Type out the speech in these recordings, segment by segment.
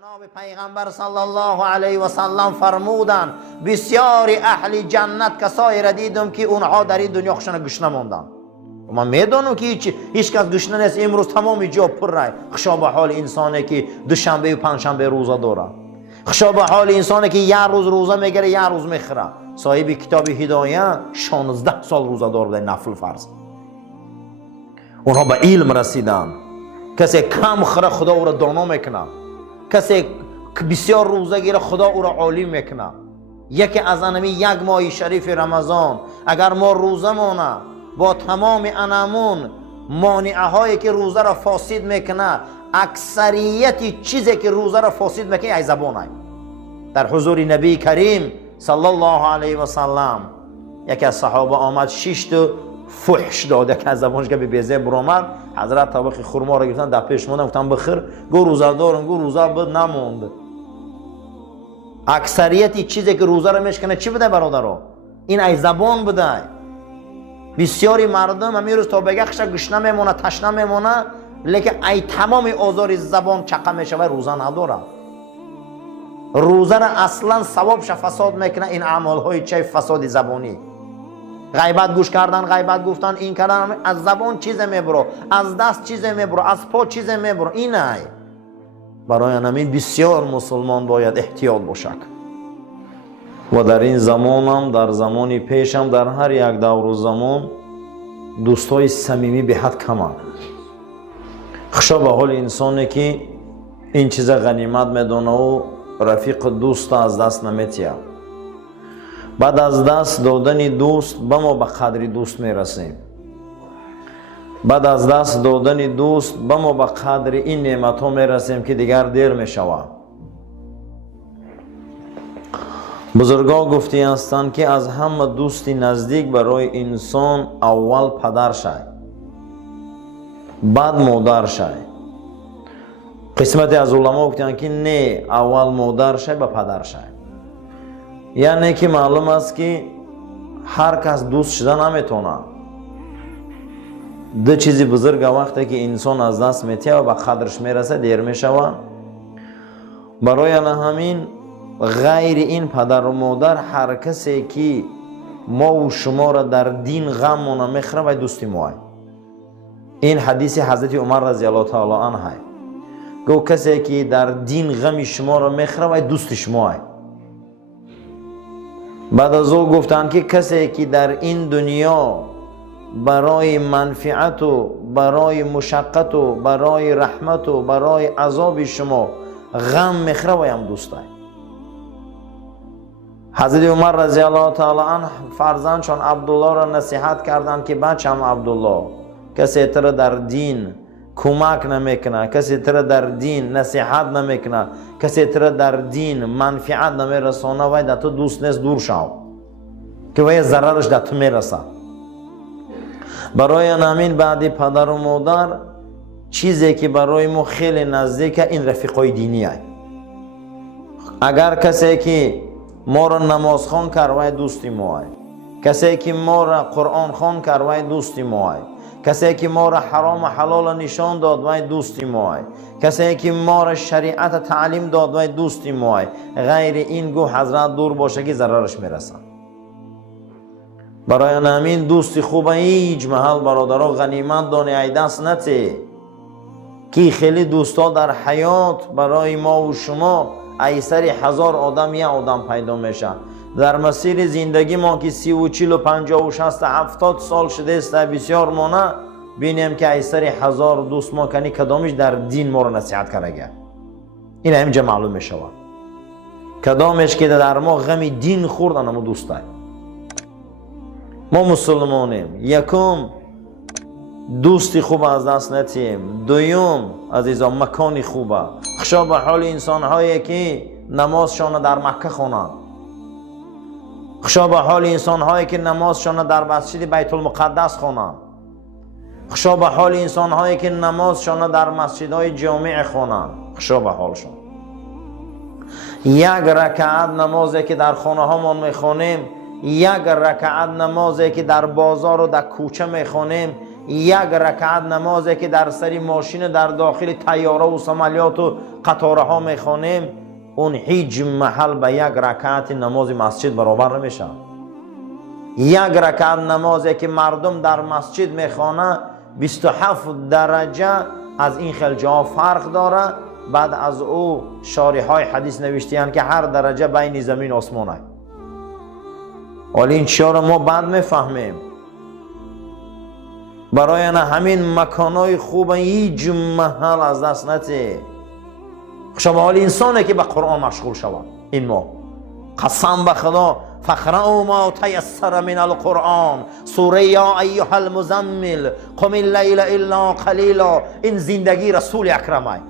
جناب پیغمبر صلی الله علیه و سلم فرمودن بسیاری اهل جنت کسایی را دیدم که اونها در این دنیا خوشن گشنه موندن. من میدونم که هیچ کس گشنه نیست. امروز تمام جا پر رای. خشا به حال انسانی که دوشنبه و پنجشنبه روزه داره. خشا به حال انسانی که یک روز روزه میگیره یک روز میخوره. صاحب کتاب هدایه 16 سال روزه دار بوده نفل فرض. اونها به علم رسیدن. کسی کم خوره خدا او را دانا میکنه. کسی بسیار روزه گیره خدا او را عالی میکنه. یکی از انمی یک ماه شریف رمضان اگر ما روزه مونه با تمام انامون مانعه هایی که روزه را فاسد میکنه، اکثریت چیزی که روزه را فاسد میکنه ای زبانه. در حضور نبی کریم صلی الله علیه و سلم یکی از صحابه آمد 6 تا فحش داد. یکی از زبانش که به بیزه برآمد، حضرت طبق خرما را گرفتن در پیش موندن گفتن بخیر گو روزه دارم، گو روزه بد نموند. اکثریت چیزی که روزه را میشکنه چی بده برادرو؟ این ای زبان بده. بسیاری مردم امروز تا بگه خشک گشنه میمونه تشنه میمونه، لیکن ای تمام آزار زبان چقه میشه و روزه نداره. روزه را اصلا ثوابش فساد میکنه این اعمال های چه فساد زبانی. غیبت گوش کردن، غیبت گفتن، این کردن، از زبان چیز میبرو، از دست چیز میبرو، از پا چیز میبرو. این ای برای همین بسیار مسلمان باید احتیاط باشد. و در این زمان هم در زمانی پیش هم در هر یک دور و زمان دوستای صمیمی به حد کمند. خشا به حال انسانی که این چیز غنیمت میدونه و رفیق دوست از دست نمیتیه. بعد از دست دادن دوست به ما به قدر دوست میرسیم. بعد از دست دادن دوست به ما به قدر این نعمت ها میرسیم که دیگر دیر میشود. بزرگان گفته هستند که از همه دوستی نزدیک برای انسان اول پدر شد، بعد مادر شد. قسمتی از علما گفتند که نه، اول مادر شد به پدر شد. یعنی که معلوم است که هر کس دوست شده نمیتونه. دو چیزی بزرگ وقتی که انسان از دست میتیه و به قدرش میرسه دیر میشود. برای همین غیر این پدر و مادر هر کسی که ما و شما را در دین غم میخوره و دوستی ما. این حدیث حضرت عمر رضی الله تعالی عنه گو کسی که در دین غم شما را میخوره و دوست شما. بعد از او گفتند که کسی که در این دنیا برای منفعت و برای مشقت و برای رحمت و برای عذاب شما غم میخوره و هم دوست است. حضرت عمر رضی الله تعالی عنه فرزندشان عبدالله را نصیحت کردند که بچم عبدالله، کسی تر در دین کمک نمیکنه، کسی تر در دین نصیحت نمیکنه، کسی تر در دین منفعت نمیرسانه و در تو دوست نیست، دور شو که وی ضررش در تو میرسه. برای همین بعد پدر و مادر چیزی که برای ما خیلی نزدیکه این رفیقای دینی است. اگر کسی که ما را نماز خوان کرد و دوستی ما است، کسی که ما را قرآن خوان کرد و دوستی ما است، کسی که ما را حرام و حلال نشان داد و دوستی ما است، کسی که ما را شریعت تعلیم داد و دوستی ما است، غیر این گو حضرت دور باشه که ضررش میرسه. برای همین دوستی خوبه هیچ محل برادرها غنیمت دانه ای دست نتی که خیلی دوستا در حیات برای ما و شما ایسر 1000 آدم یک آدم پیدا میشه. در مسیر زندگی ما که 30 و 40 و 50 و 60 70 سال شده است بسیار مانه بینیم که ایسر 1000 دوست ما کنی کدامش در دین ما رو نصیحت کرده. این همینجا معلوم میشه کدامش که در ما غم دین خوردن ما دوست داریم. ما مسلمانیم. یکم دوستی خوب از دست نتیم. دویم عزیزان مکانی خوبه. خشا به حال انسان هایی که نمازشان در مکه خوانند. خشا به حال انسان هایی که نمازشان در مسجد بیت المقدس خوانند. خشا به حال انسان هایی که نمازشان در مسجدهای جامع خوانند. خشا به حالشان. یک رکعت نمازی که در خانه هامان میخوانیم، یک رکعت نمازی که در بازار و در کوچه میخوانیم، یک رکعت نمازی که در سری ماشین در داخل طیاره و سمالیات و قطاره ها میخوانیم اون هیچ محل به یک رکعت نماز مسجد برابر نمیشه. یک رکعت نمازی که مردم در مسجد میخوانه 27 درجه از این خیل جا فرق داره. بعد از او شارح های حدیث نوشتیان که هر درجه بین زمین و آسمان است. ولی این چیزا رو ما بعد میفهمیم. برای همین مکانای خوب هیچ محل از دست نده. شما حال انسانه که به قرآن مشغول شود. این ما قسم به خدا فقرأوا ما تیسر من القرآن سوره یا ایها المزمل قم اللیل الا قلیلا. این زندگی رسول اکرمه.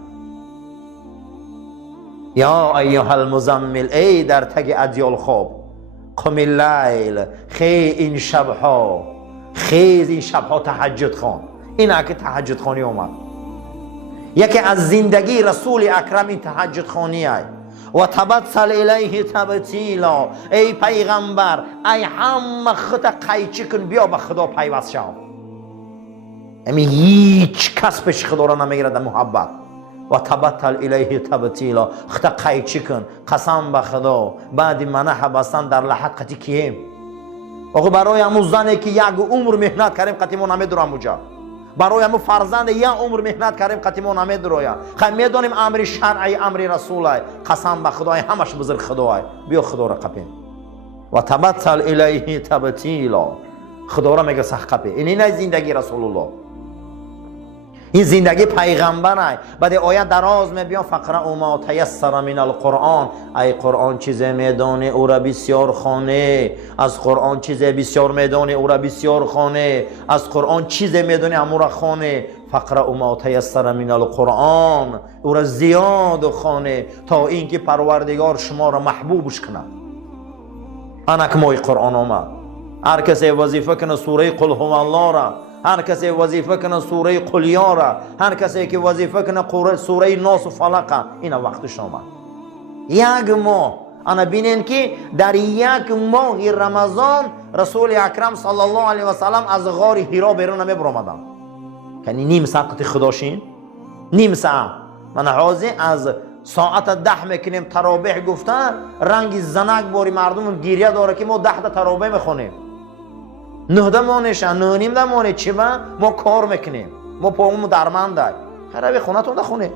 یا ایها المزمل ای در تگ ادیال خواب قم اللیل خیز این شبها خیز این شبها تهجد خوان. این که تهجد خوانی اومد. یکی از زندگی رسول اکرم این تهجد خوانی است. و تبتل الیه تبتیلا ای پیغمبر ای همه خط قیچی کن بیا به خدا پیوست شو. امی هیچ کس پیش خدا را نمیگیرد محبت. و تبتل الیه تبتیلا خط قیچی کن قسم به خدا بعد منه حبستن در لحد قطی کیم. آقا برای همون زنی که یک عمر مهنت کردیم قطی ما نمیدونم اونجا. برای همون فرزند یک عمر مهنت کردیم قطی ما نمیدونم. خیلی میدونیم امر شرعی امر رسول است. قسم به خدا همش بزرگ خدا است. بیا خدا را قپیم. و تبتل الیه تبتیلا خدا را میگه سخت قپی. این نه زندگی رسول الله. این زندگی پیغمبر است. بعد آیه دراز میبیان فقرأوا ما تیسر من القرآن ای قرآن چیزی میدانی او را بسیار خوانه. از قرآن چیزی بسیار میدانی او را بسیار خوانه. از قرآن چیزی میدانی امو را خوانه. فقرأوا ما تیسر من القرآن او را زیاد خوانه تا اینکه پروردگار شما را محبوبش کنه. انک مای قرآن آمد. هر کسی وظیفه کنه سوره قل هو الله را، هر کسی وظیفه کنه سوره قل یا را، هر کسی که وظیفه کنه سوره ناس و فلق. این وقتش آمد. یک ماه انا بینین که در یک ماه رمضان رسول اکرم صلی الله علیه و سلم از غار حرا بیرون نمی برآمدن. یعنی نیم ساعت خداشین، نیم ساعت. من حاضر از ساعت 10 میکنیم تراویح گفتن رنگ زنک باری مردم گریه داره که ما 10 تراویح میخونیم. 9 مانشه 9 مانه چی ما کار میکنیم. ما پامون درمنده. خیلی خونه تون خونه.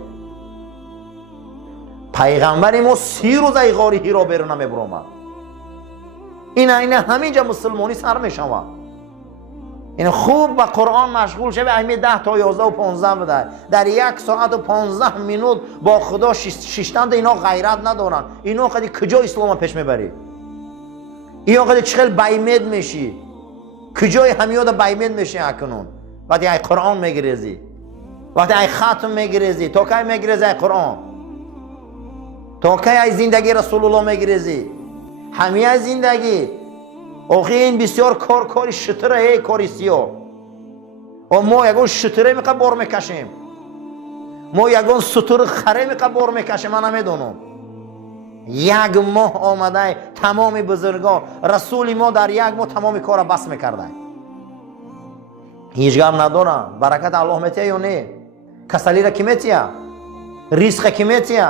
پیغمبر ما 30 روز ای غار حرا بیرون نمیبرآمد. این همینجا مسلمانی سر میشوه. این خوب با قرآن مشغول شه. به 10 تا 11 و 15 بده. در 1 ساعت و 15 منوت با خدا شیشتند اینا غیرت ندارن. اینا قدی کجا اسلام پیش میبری؟ اینا قدی چخیل بیمید میشی؟ کجای همیاد بیمید میشی اکنون؟ وقتی ای قرآن میگریزی، وقتی ای ختم میگریزی، تا کی میگریزی ای قرآن؟ تا کی ای زندگی رسول الله میگریزی؟ همین ای زندگی. آخه این بسیار کاری شتره کاری سیاه. و ما یکون شتره میقه بار میکشیم. ما یکون سطور خره میقه بار میکشیم. من نمیدونم. یک ماه آمده تمام بزرگان رسول ما در یک ماه تمام کار بس میکرده. هیچ گم ندارم. برکت الله میتیه یا نه؟ کسلی را کی میتیه؟ ریسک کی میتیه؟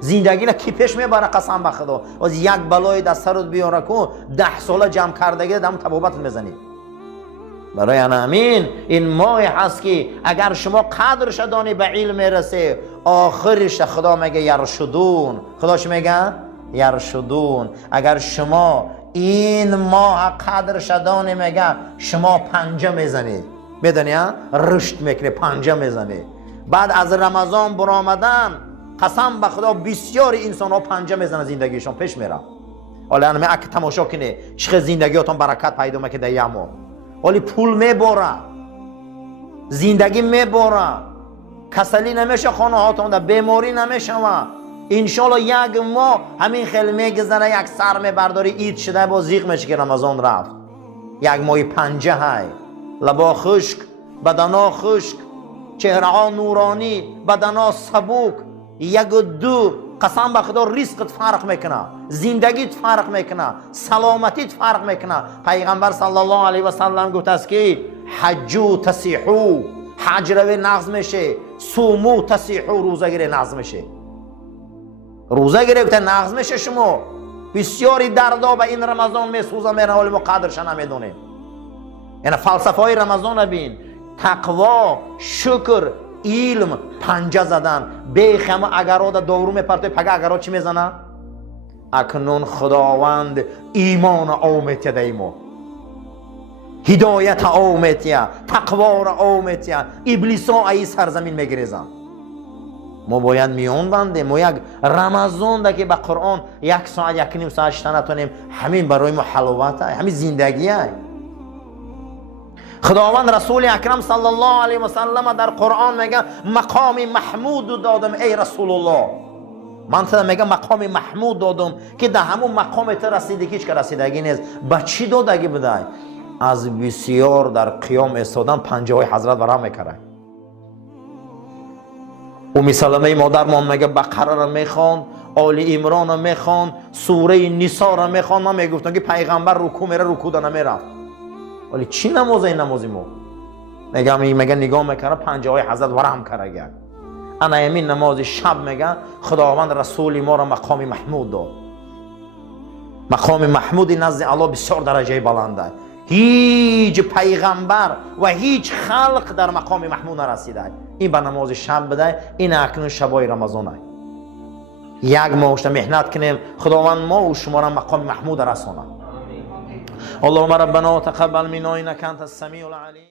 زندگی را کی پیش میبره؟ قسم به خدا از یک بلای دست سرت بیاره کن 10 ساله جمع کردگی دم تبابت میزنی. برای همین این ماه هست که اگر شما قدرش دانی به علم میرسه آخرش خدا میگه یرشدون. خداش میگه یرشدون. اگر شما این ماه قدرش دانی میگه شما پنجه میزنی. میدونی رشد میکنی پنجه میزنی. بعد از رمضان برآمدن قسم به خدا بسیار انسان ها پنجه میزنن زندگیشون پیش میره. حالا همه اگه تماشا کنی چه زندگیاتون برکت پیدا میکنه در یک ماه. ولی پول میبره، زندگی میبره، کسلی نمیشه خانه هاتون، بیماری نمیشه. انشالله یک ماه همین خیلی میگذره یک سر میبرداری عید شده با زیغ میشه که رمضان رفت. یک ماه پنجه های لبا خشک، بدنا خشک، چهره ها نورانی، بدنا سبوک. یک دو قسم به خدا ریسکت فرق میکنه، زندگیت فرق میکنه، سلامتیت فرق میکنه. پیغمبر صلی الله علیه و سلم گفت است که حجو تصیحو، حج روی نقض میشه، صومو تصیحو، روزه گیره نقض میشه. روزه گرفته نقض میشه. شما بسیاری دردا به این رمضان میسوزن میرن ولی ما قدرش نمیدونیم. یعنی فلسفه های رمضان بین، تقوا، شکر، علم، پنجه زدن. بیخم اگر آده دورو میپرتوی پگه اگر چی میزنه؟ اکنون خداوند ایمان آمتیه دیمو، هدایت آمتیه، تقوا را آمتیه. ابلیس ها ای سرزمین میگریزن. ما باید میون بندیم. ما یک رمضان ده که به قرآن 1 ساعت 1.5 ساعت شتن نتونیم، همین برای ما حلوت های، همین زندگی های. خداوند رسول اکرم صلی الله علیه و سلم در قرآن میگه مقام محمود دادم ای رسول الله. من تا میگم مقام محمود دادم که در همون مقام تو رسیدگی هیچ که رسیدگی نیست. به چی دادگی بدهی؟ از بسیار در قیام ایستادن پنجه های حضرت ورم میکره. امی سلمه مادر ما میگه بقره را میخوان، آل عمران را میخوان، سوره نساء را میخوان. من میگفتم که پیغمبر رکوع میره، رکوع دا نمیرفت. ولی چی نمازه این نمازی ما؟ میگه نگاه میکنه پنجه های حضرت ورم کرده. انا همین نماز شب میگه خداوند رسول ما را مقام محمود داد. مقام محمود نزد الله بسیار درجه بلنده. هیچ پیغمبر و هیچ خلق در مقام محمود نرسیده. این به نماز شب بده. این اکنون شبای رمضانه. یک ماه محنت کنیم خداوند ما و شما را مقام محمود رسانه. اللهم ربنا تقبل منا انك انت السميع العليم.